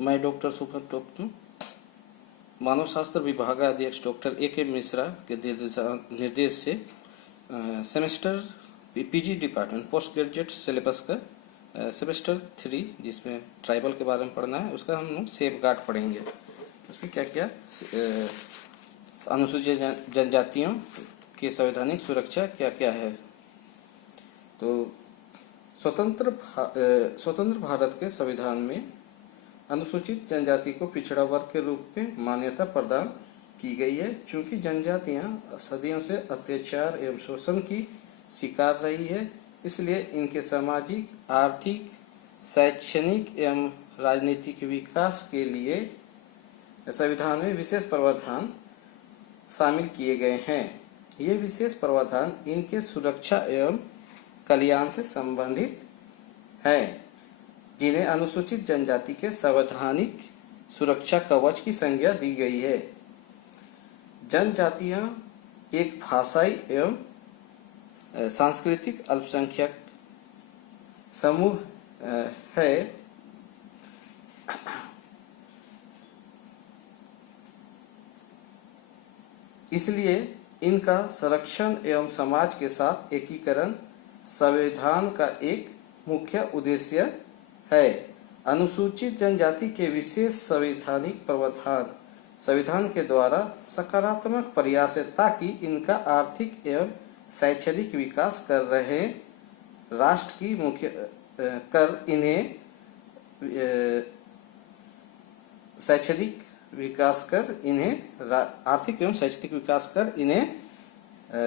मैं डॉक्टर सुब्रत मानव शास्त्र विभागाध्यक्ष डॉक्टर A.K. मिश्रा के निर्देश से semester PG department post graduate syllabus का सेमेस्टर 3 जिसमें ट्राइबल के बारे में पढ़ना है, उसका हम लोग सेफ गार्ड पढ़ेंगे। उसमें क्या क्या अनुसूचित जनजातियों की संवैधानिक सुरक्षा क्या क्या है। तो स्वतंत्र भारत के संविधान में अनुसूचित जनजाति को पिछड़ा वर्ग के रूप में मान्यता प्रदान की गई है। चूंकि जनजातियां सदियों से अत्याचार एवं शोषण की शिकार रही है, इसलिए इनके सामाजिक, आर्थिक, शैक्षणिक एवं राजनीतिक विकास के लिए संविधान में विशेष प्रावधान शामिल किए गए हैं। ये विशेष प्रावधान इनके सुरक्षा एवं कल्याण से संबंधित हैं, जिन्हें अनुसूचित जनजाति के संवैधानिक सुरक्षा कवच की संज्ञा दी गई है। जनजातियां एक भाषाई एवं सांस्कृतिक अल्पसंख्यक समूह है। इसलिए इनका संरक्षण एवं समाज के साथ एकीकरण संविधान का एक मुख्य उद्देश्य है। अनुसूचित जनजाति के विशेष संवैधानिक प्रावधान संविधान के द्वारा सकारात्मक प्रयास है, ताकि इनका आर्थिक एवं शैक्षणिक विकास कर रहे राष्ट्र की मुख्य कर इन्हें शैक्षणिक विकास कर इन्हें आर्थिक एवं शैक्षणिक विकास कर इन्हें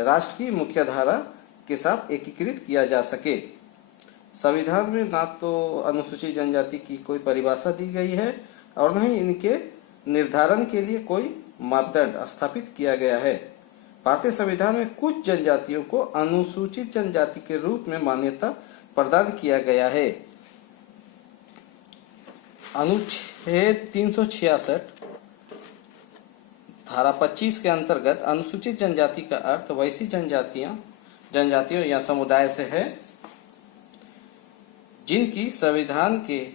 राष्ट्र की मुख्य धारा के साथ एकीकृत किया जा सके। संविधान में ना तो अनुसूचित जनजाति की कोई परिभाषा दी गई है और न ही इनके निर्धारण के लिए कोई मापदंड स्थापित किया गया है। भारतीय संविधान में कुछ जनजातियों को अनुसूचित जनजाति के रूप में मान्यता प्रदान किया गया है। अनुच्छेद 366 धारा 25 के अंतर्गत अनुसूचित जनजाति का अर्थ वैसी जनजातियों या समुदाय से है जिनकी संविधान के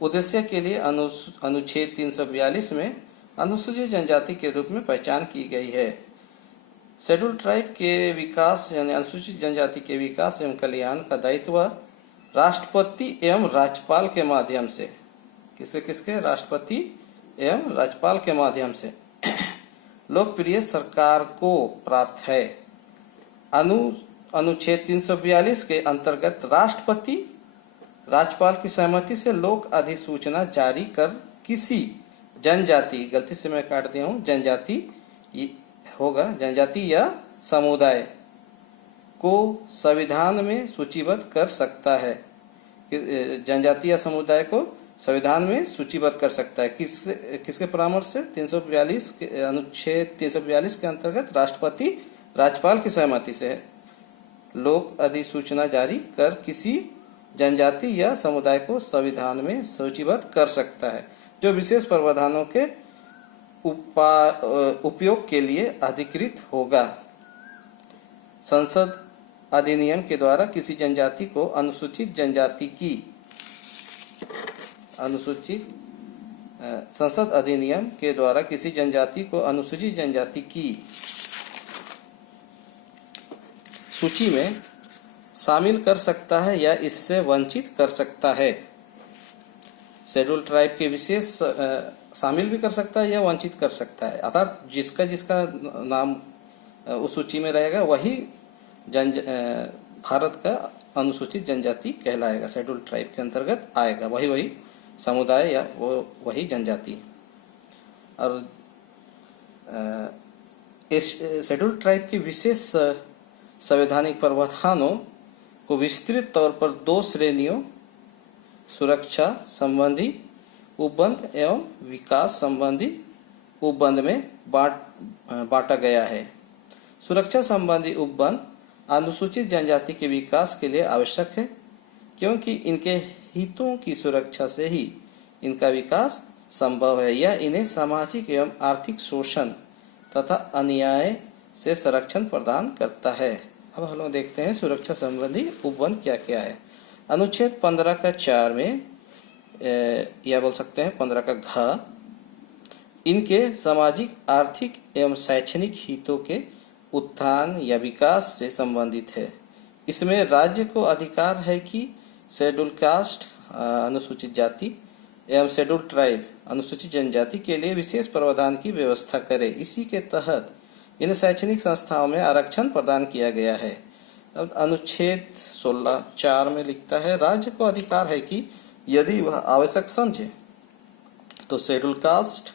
उद्देश्य के लिए अनुच्छेद 342 में अनुसूचित जनजाति के रूप में पहचान की गई है। शेड्यूल ट्राइब के विकास यानी अनुसूचित जनजाति के विकास एवं कल्याण का दायित्व राष्ट्रपति एवं राज्यपाल के माध्यम से किसके राष्ट्रपति एवं राज्यपाल के माध्यम से लोकप्रिय सरकार को प्राप्त है। अनुच्छेद 342 के अंतर्गत राष्ट्रपति राज्यपाल की सहमति से लोक अधिसूचना जारी कर किसी जनजाति, गलती से मैं काट दिया हूँ, जनजाति या समुदाय को संविधान में सूचीबद्ध कर सकता है। जनजाति या समुदाय को संविधान में सूचीबद्ध कर सकता है। किसके परामर्श से? 342 के अनुच्छेद 342 के अंतर्गत राष्ट्रपति राज्यपाल की सहमति से लोक अधिसूचना जारी कर किसी जनजाति या समुदाय को संविधान में सूचीबद्ध कर सकता है, जो विशेष प्रावधानों के उपयोग के लिए अधिकृत होगा। संसद अधिनियम के द्वारा किसी जनजाति को संसद अधिनियम के द्वारा किसी जनजाति को अनुसूचित जनजाति की सूची में शामिल कर सकता है या इससे वंचित कर सकता है। शेड्यूल ट्राइब के विशेष शामिल भी कर सकता है या वंचित कर सकता है, अर्थात जिसका नाम उस सूची में रहेगा वही भारत का अनुसूचित जनजाति कहलाएगा, शेड्यूल ट्राइब के अंतर्गत आएगा, वही समुदाय या वही जनजाति। और शेड्यूल ट्राइब के विशेष संवैधानिक प्रावधानों को विस्तृत तौर पर 2 श्रेणियों सुरक्षा संबंधी उपबंध एवं विकास संबंधी उपबंध में बांटा गया है। सुरक्षा संबंधी उपबंध अनुसूचित जनजाति के विकास के लिए आवश्यक है, क्योंकि इनके हितों की सुरक्षा से ही इनका विकास संभव है या इन्हें सामाजिक एवं आर्थिक शोषण तथा अन्याय से संरक्षण प्रदान करता है। अब हम लोग देखते हैं सुरक्षा संबंधी उपबंध क्या क्या है। अनुच्छेद 15 का 4 में या बोल सकते हैं 15 का घ, इनके सामाजिक, आर्थिक एवं शैक्षणिक हितों के उत्थान या विकास से संबंधित है। इसमें राज्य को अधिकार है कि शेड्यूल कास्ट अनुसूचित जाति एवं शेड्यूल ट्राइब अनुसूचित जनजाति के लिए विशेष प्रावधान की व्यवस्था करे। इसी के तहत इन शैक्षणिक संस्थाओं में आरक्षण प्रदान किया गया है। अब अनुच्छेद 16(4) में लिखता है, राज्य को अधिकार है कि यदि वह आवश्यक समझे तो शेड्यूल कास्ट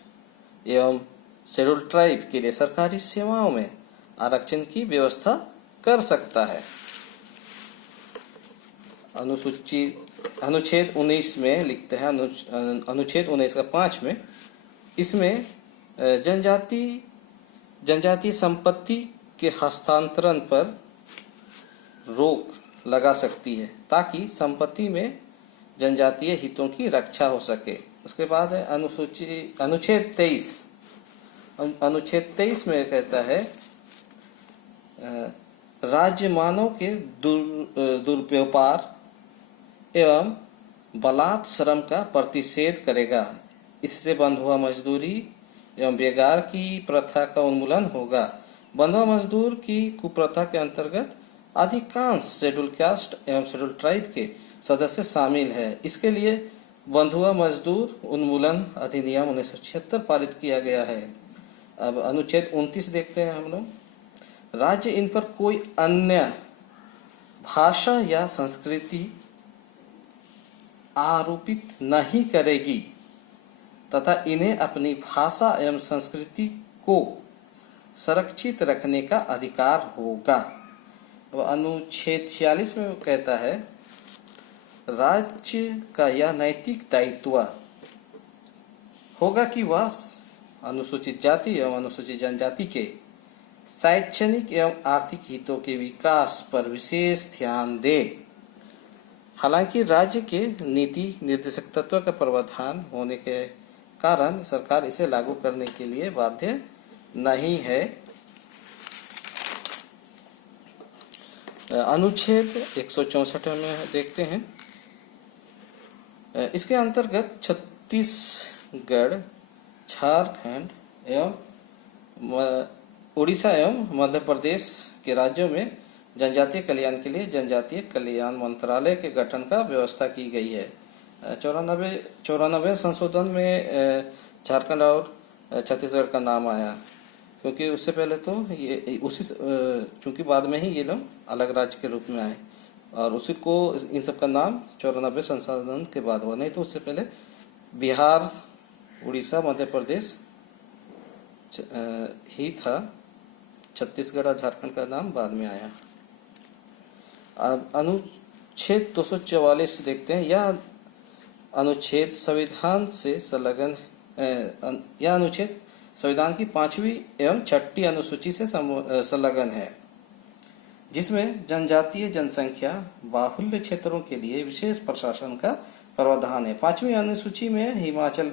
एवं शेड्यूल ट्राइब के लिए सरकारी सेवाओं में आरक्षण की व्यवस्था कर सकता है। अनुच्छेद 19 में लिखते हैं, अनुच्छेद 19 का 5 में, इसमें जनजातीय संपत्ति के हस्तांतरण पर रोक लगा सकती है ताकि संपत्ति में जनजातीय हितों की रक्षा हो सके। उसके बाद है अनुच्छेद 23। अनुच्छेद 23 में कहता है, राज्य मानव के दुर्व्यापार एवं बलात् श्रम का प्रतिषेध करेगा। इससे बंधुआ मजदूरी एवं बेगार की प्रथा का उन्मूलन होगा। बंधुआ मजदूर की कुप्रथा के अंतर्गत अधिकांश शेड्यूल कास्ट एवं शेड्यूल ट्राइब के सदस्य शामिल है। इसके लिए बंधुआ मजदूर उन्मूलन अधिनियम 1976 पारित किया गया है। अब अनुच्छेद 29 देखते हैं हम लोग। राज्य इन पर कोई अन्य भाषा या संस्कृति आरोपित नहीं करेगी तथा इन्हें अपनी भाषा एवं संस्कृति को संरक्षित रखने का अधिकार होगा। अब अनुच्छेद 46 में कहता है, राज्य का यह नैतिक दायित्व होगा कि वह अनुसूचित जाति एवं अनुसूचित जनजाति के शैक्षणिक एवं आर्थिक हितों के विकास पर विशेष ध्यान दे। हालांकि राज्य के नीति निर्देशक तत्व का प्रावधान होने के कारण सरकार इसे लागू करने के लिए बाध्य नहीं है। अनुच्छेद 164 में देखते हैं, इसके अंतर्गत छत्तीसगढ़, झारखंड एवं उड़ीसा एवं मध्य प्रदेश के राज्यों में जनजातीय कल्याण के लिए जनजातीय कल्याण मंत्रालय के गठन का व्यवस्था की गई है। 94 संशोधन में झारखंड और छत्तीसगढ़ का नाम आया, क्योंकि उससे पहले तो ये उसी चूंकि बाद में ही ये लोग अलग राज्य के रूप में आए और उसी को इन सब का नाम 94 संशोधन के बाद हुआ, नहीं तो उससे पहले बिहार, उड़ीसा, मध्य प्रदेश ही था। छत्तीसगढ़ और झारखंड का नाम बाद में आया। अब अनुच्छेद 244 देखते हैं। यह अनुच्छेद संविधान से संलग्न, यह अनुच्छेद संविधान की 5वीं एवं 6ठी अनुसूची से संलग्न है, जिसमें जनजातीय जनसंख्या बाहुल्य क्षेत्रों के लिए विशेष प्रशासन का प्रावधान है। 5वीं अनुसूची में हिमाचल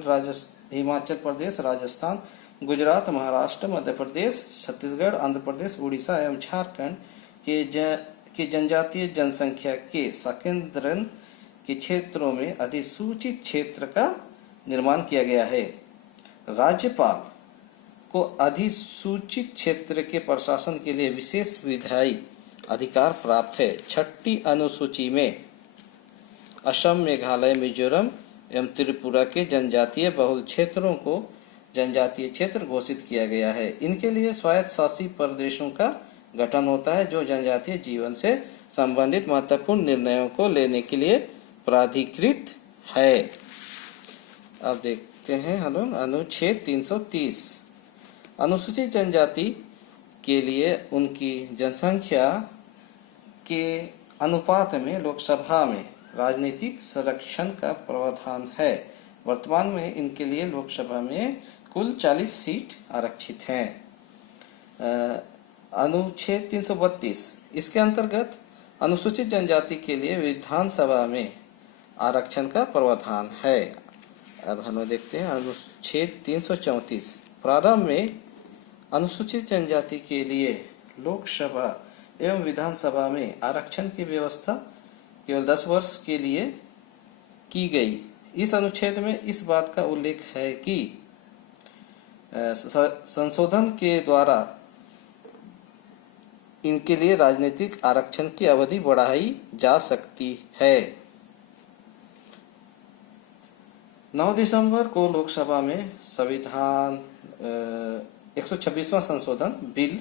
प्रदेश, राजस्थान, गुजरात, महाराष्ट्र, मध्य प्रदेश, छत्तीसगढ़, आंध्र प्रदेश, उड़ीसा एवं झारखंड के जनजातीय जनसंख्या के संकेंद्रण के क्षेत्रों में अधिसूचित क्षेत्र का निर्माण किया गया है। राज्यपाल को अधिसूचित क्षेत्र के प्रशासन के लिए विशेष विधायी अधिकार प्राप्त है। 6ठी अनुसूची में असम, मेघालय, मिजोरम एवं त्रिपुरा के जनजातीय बहुल क्षेत्रों को जनजातीय क्षेत्र घोषित किया गया है। इनके लिए स्वायत्त शासी प्रदेशों का गठन होता है, जो जनजातीय जीवन से संबंधित महत्वपूर्ण निर्णयों को लेने के लिए प्राधिकृत है। अब देखते हैं हम लोग अनुच्छेद 330। अनुसूचित जनजाति के लिए उनकी जनसंख्या के अनुपात में लोकसभा में राजनीतिक संरक्षण का प्रावधान है। वर्तमान में इनके लिए लोकसभा में कुल 40 सीट आरक्षित हैं। अनुच्छेद 332, इसके अंतर्गत अनुसूचित जनजाति के लिए विधानसभा में आरक्षण का प्रावधान है। अब हम देखते हैं अनुच्छेद 334। प्रारंभ में अनुसूचित जनजाति के लिए लोकसभा एवं विधानसभा में आरक्षण की व्यवस्था केवल 10 वर्ष के लिए की गई। इस अनुच्छेद में इस बात का उल्लेख है कि संशोधन के द्वारा इनके लिए राजनीतिक आरक्षण की अवधि बढ़ाई जा सकती है। 9 दिसंबर को लोकसभा में संविधान 126वां संशोधन बिल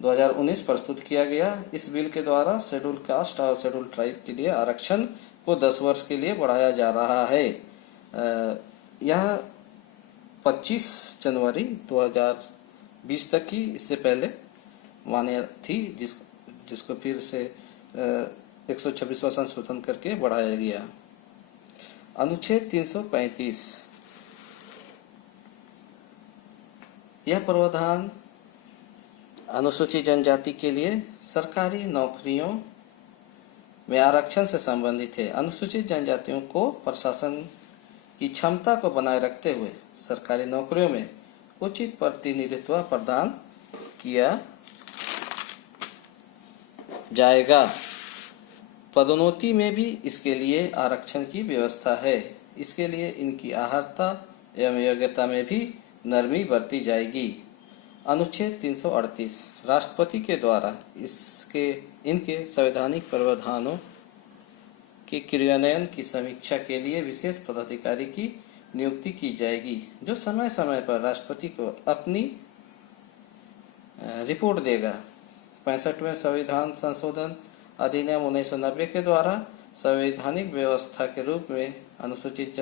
2019 प्रस्तुत किया गया। इस बिल के द्वारा शेड्यूल कास्ट और शेड्यूल ट्राइब के लिए आरक्षण को 10 वर्ष के लिए बढ़ाया जा रहा है। यह 25 जनवरी 2020 तक की इससे पहले मान्य थी, जिसको फिर से 126वां संशोधन करके बढ़ाया गया। अनुच्छेद 335 यह प्रावधान अनुसूचित जनजाति के लिए सरकारी नौकरियों में आरक्षण से संबंधित है। अनुसूचित जनजातियों को प्रशासन की क्षमता को बनाए रखते हुए सरकारी नौकरियों में उचित प्रतिनिधित्व प्रदान किया जाएगा। पदोन्नति में भी इसके लिए आरक्षण की व्यवस्था है। इसके लिए इनकी अर्हता एवं योग्यता में भी नरमी बरती जाएगी। अनुच्छेद 338 राष्ट्रपति के द्वारा इनके संवैधानिक प्रावधानों के क्रियान्वयन की समीक्षा के लिए विशेष पदाधिकारी की नियुक्ति की जाएगी, जो समय समय पर राष्ट्रपति को अपनी रिपोर्ट देगा। 65वें संविधान संशोधन अधिनियम 1990 के द्वारा संवैधानिक व्यवस्था के रूप में अनुसूचित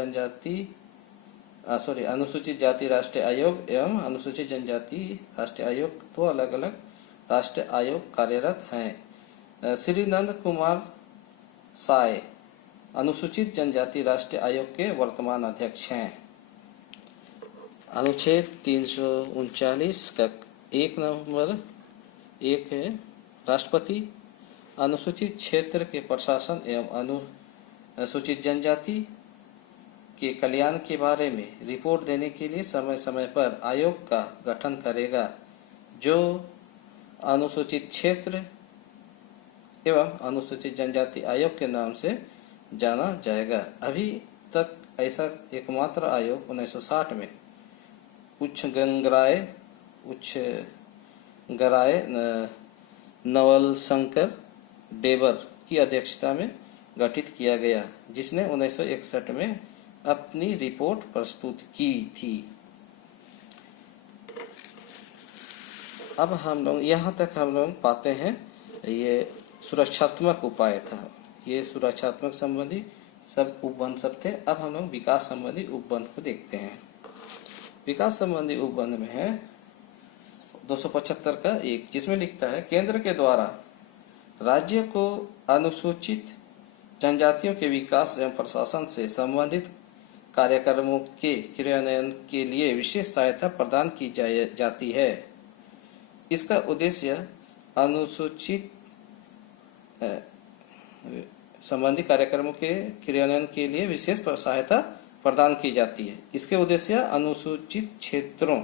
जाति राष्ट्रीय आयोग एवं अनुसूचित जनजाति राष्ट्रीय आयोग दो अलग अलग राष्ट्रीय आयोग कार्यरत हैं। श्री नंद कुमार साय अनुसूचित जनजाति राष्ट्रीय आयोग के वर्तमान अध्यक्ष हैं। अनुच्छेद 339 का 1 नंबर 1 है राष्ट्रपति अनुसूचित क्षेत्र के प्रशासन एवं अनुसूचित जनजाति के कल्याण के बारे में रिपोर्ट देने के लिए समय समय पर आयोग का गठन करेगा, जो अनुसूचित क्षेत्र एवं अनुसूचित जनजाति आयोग के नाम से जाना जाएगा। अभी तक ऐसा एकमात्र आयोग 1960 में उच्च गराय नवल शंकर डेबर की अध्यक्षता में गठित किया गया, जिसने 1961 में अपनी रिपोर्ट प्रस्तुत की थी। अब हम लोग यहाँ तक हम लोग पाते हैं ये सुरक्षात्मक उपाय था, ये सुरक्षात्मक संबंधी सब उपबंध सब थे। अब हम लोग विकास संबंधी उपबंध को देखते हैं। विकास संबंधी उपबंध में है 275 का 1, जिसमें लिखता है केंद्र के द्वारा राज्य को अनुसूचित जनजातियों के विकास एवं प्रशासन से संबंधित कार्यक्रमों के क्रियान्वयन के लिए विशेष सहायता प्रदान की जाती है। इसका उद्देश्य अनुसूचित संबंधी कार्यक्रमों के क्रियान्वयन के लिए विशेष सहायता प्रदान की जाती है। इसके उद्देश्य अनुसूचित क्षेत्रों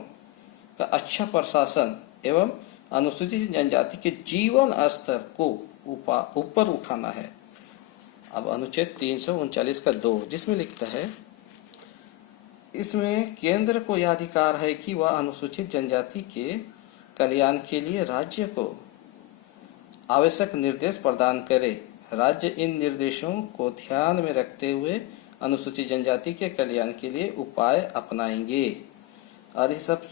का अच्छा प्रशासन एवं अनुसूचित जनजाति के जीवन स्तर को ऊपर उठाना है। अब अनुच्छेद 339 का 2, जिसमें लिखता है इसमें केंद्र को यह अधिकार है कि वह अनुसूचित जनजाति के कल्याण के लिए राज्य को आवश्यक निर्देश प्रदान करे। राज्य इन निर्देशों को ध्यान में रखते हुए अनुसूचित जनजाति के कल्याण के लिए उपाय अपनाएंगे। और ये सब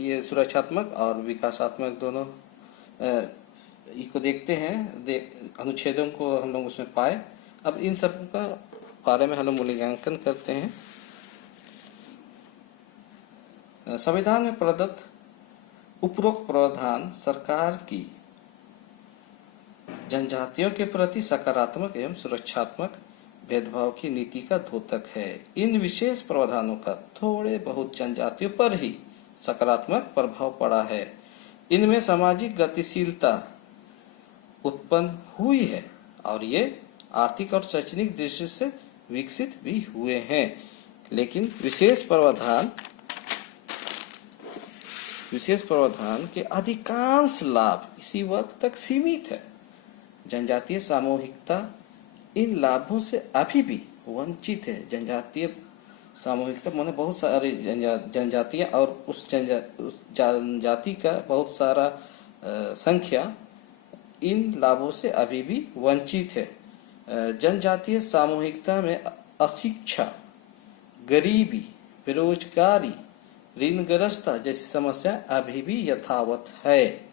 ये सुरक्षात्मक और विकासात्मक दोनों इसको देखते हैं, अनुच्छेदों को हम लोग उसमें पाए। अब इन सब का बारे में हम लोग मूल्यांकन करते हैं। संविधान में प्रदत्त उपरोक्त प्रावधान सरकार की जनजातियों के प्रति सकारात्मक एवं सुरक्षात्मक भेदभाव की नीति का द्योतक है। इन विशेष प्रावधानों का थोड़े बहुत जनजातियों पर ही सकारात्मक प्रभाव पड़ा है। इनमें सामाजिक गतिशीलता उत्पन्न हुई है और ये आर्थिक और शैक्षणिक दृष्टि से विकसित भी हुए हैं। लेकिन विशेष प्रावधान के अधिकांश लाभ इसी वर्ग तक सीमित है। जनजातीय सामूहिकता इन लाभों से अभी भी वंचित है। जनजातीय सामूहिकता माने बहुत सारी जनजातियां और उस जनजाति का बहुत सारा संख्या इन लाभों से अभी भी वंचित है। जनजातीय सामूहिकता में अशिक्षा, गरीबी, बेरोजगारी, ऋणग्रस्तता जैसी समस्या अभी भी यथावत है।